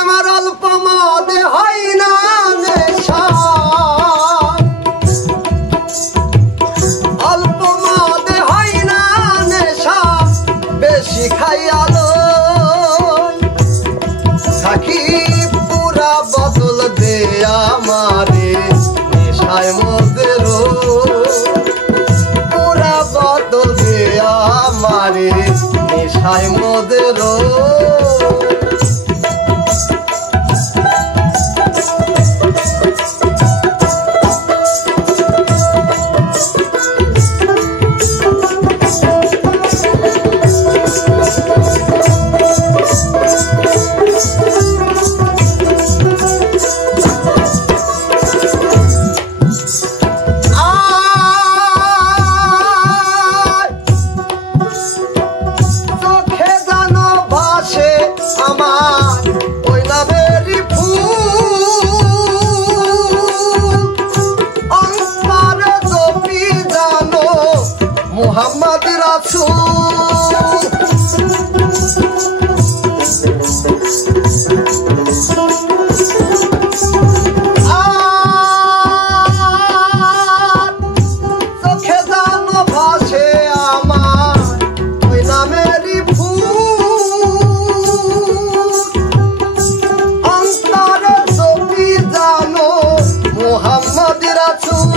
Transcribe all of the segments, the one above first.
আমার অল্প মদে হয় না নেশা, অল্প মদে হয় না নেশা, বেশি খাইয়ালো সাকি পুরা বদল দে আমারে নেশায় মদের, পুরা বদল দে আমারে নেশায় মদের। মোহাম্মদ রাসূল চোখে জানো ভাসে আমার ওই নামেরই ফুল, অন্তরে জপি জানো মোহাম্মদ রাসূল।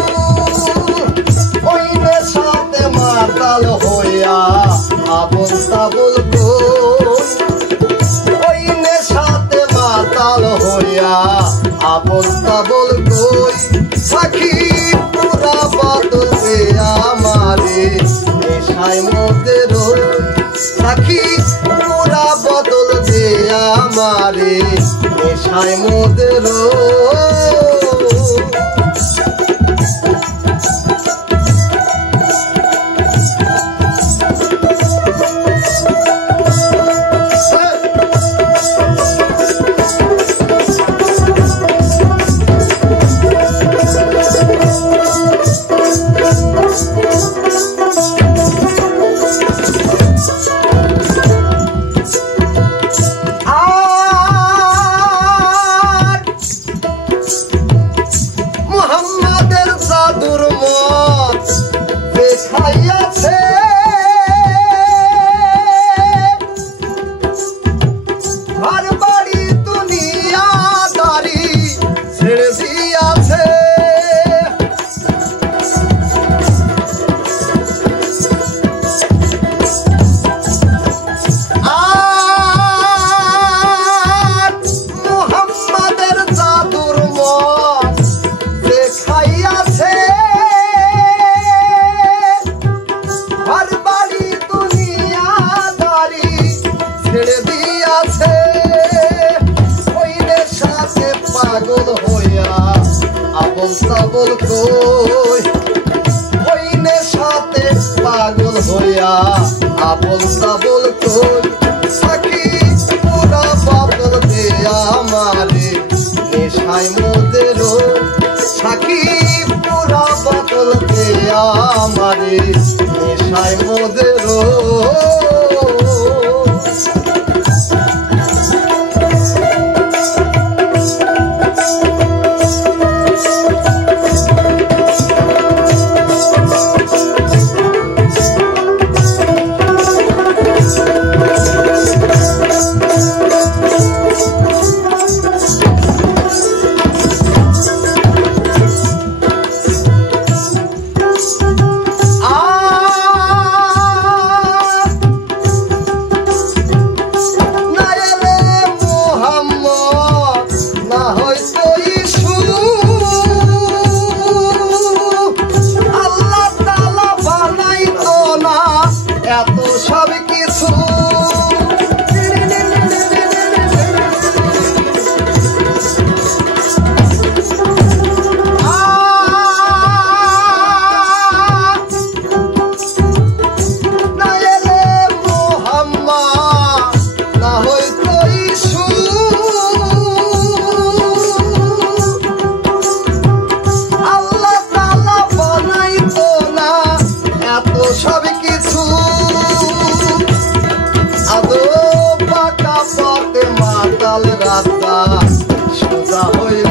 ওই নেশাতে মাতাল হইয়া আবল তাবল কই, ওই নেশাতে মাতাল হইয়া আবল তাবল কই, সাকি পুরা বদল দে আমারে নেশায় মদের, সাকি পুরা বদল দে আমারে নেশায় মদের। মোহাম্মদের জাদুর মদ দেখাইয়াছে, ঘর বাড়ি দুনিয়াদারি ছেড়ে দিয়াছে, আর মোহাম্মদের জাদুর মদ দেখাইয়াছে, ঘর বাড়ি দুনিয়াদারি ছেড়ে দিয়াছে। ওই নেশাতে পাগল হইয়া আবল তাবল কই, ওই নেশাতে পাগল হইয়া আবল তাবল কই, সাকি পুরা বদল দে আমারে নেশায় মদের, সাকি পুরা বদল দে আমারে নেশায় মদের। রাজা হইল